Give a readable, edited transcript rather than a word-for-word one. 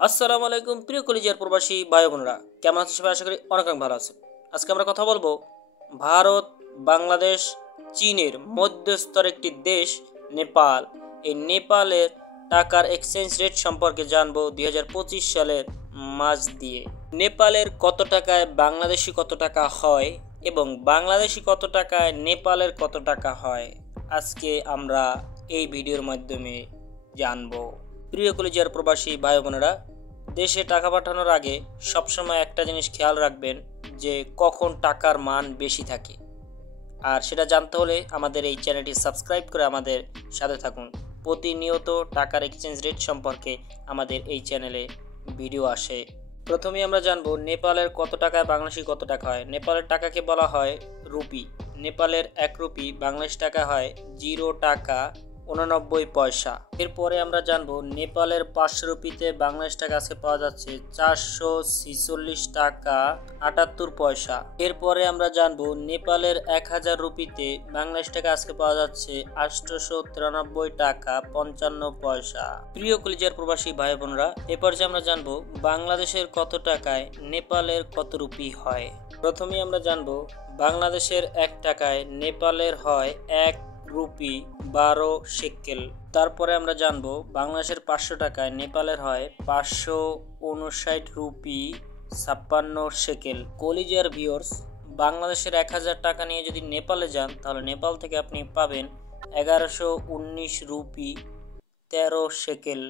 আসসালামু আলাইকুম প্রিয় কলিজার প্রবাসী ভাই বোনেরা, কেমন আছেন সবাই? আশা করি অনেক অনেক ভালো আছেন। আজকে আমরা কথা বলবো ভারত, বাংলাদেশ, চীনের মধ্যস্থর একটি দেশ নেপাল। এই নেপালের টাকার এক্সচেঞ্জ রেট সম্পর্কে জানবো 2025 সালের মাঝ দিয়ে। নেপালের কত টাকায় বাংলাদেশি কত টাকা হয় এবং বাংলাদেশি কত টাকায় নেপালের কত টাকা হয়, আজকে আমরা এই ভিডিওর মাধ্যমে জানবো। প্রিয় কলিজার প্রবাসী ভাই বোনেরা, দেশে টাকা পাঠানোর আগে সবসময় একটা জিনিস খেয়াল রাখবেন যে কখন টাকার মান বেশি থাকে। আর সেটা জানতে হলে আমাদের এই চ্যানেলটি সাবস্ক্রাইব করে আমাদের সাথে থাকুন। প্রতিনিয়ত টাকার এক্সচেঞ্জ রেট সম্পর্কে আমাদের এই চ্যানেলে ভিডিও আসে। প্রথমেই আমরা জানবো নেপালের কত টাকায় বাংলাদেশি কত টাকা হয়। নেপালের টাকাকে বলা হয় রুপি। নেপালের 1 রুপি বাংলাদেশ টাকা হয় 0 টাকা 89 পয়সা। এরপরে আমরা জানবো নেপালের 500 রুপিতে বাংলাদেশ টাকা আজকে পাওয়া যাচ্ছে 446 টাকা 78 পয়সা। এরপরে আমরা জানবো নেপালের 1000 রুপিতে বাংলাদেশ টাকা আজকে পাওয়া যাচ্ছে 893 টাকা 55 পয়সা। প্রিয় কলিজার প্রবাসী ভাই বোনরা, এরপর যে আমরা জানবো বাংলাদেশের কত টাকায় নেপালের কত রুপি হয়। প্রথমেই আমরা জানবো বাংলাদেশের 1 টাকায় নেপালের হয় 1 রুপি 12 শেকেল। তারপরে আমরা জানবো বাংলাদেশের 500 টাকায় নেপালের হয় 559 রুপি 56 শেকেল। কলিজার ভিউয়ার্স, বাংলাদেশের 1000 টাকা নিয়ে যদি নেপালে যান তাহলে নেপাল থেকে আপনি পাবেন 1119 রুপি 13 শেকেল।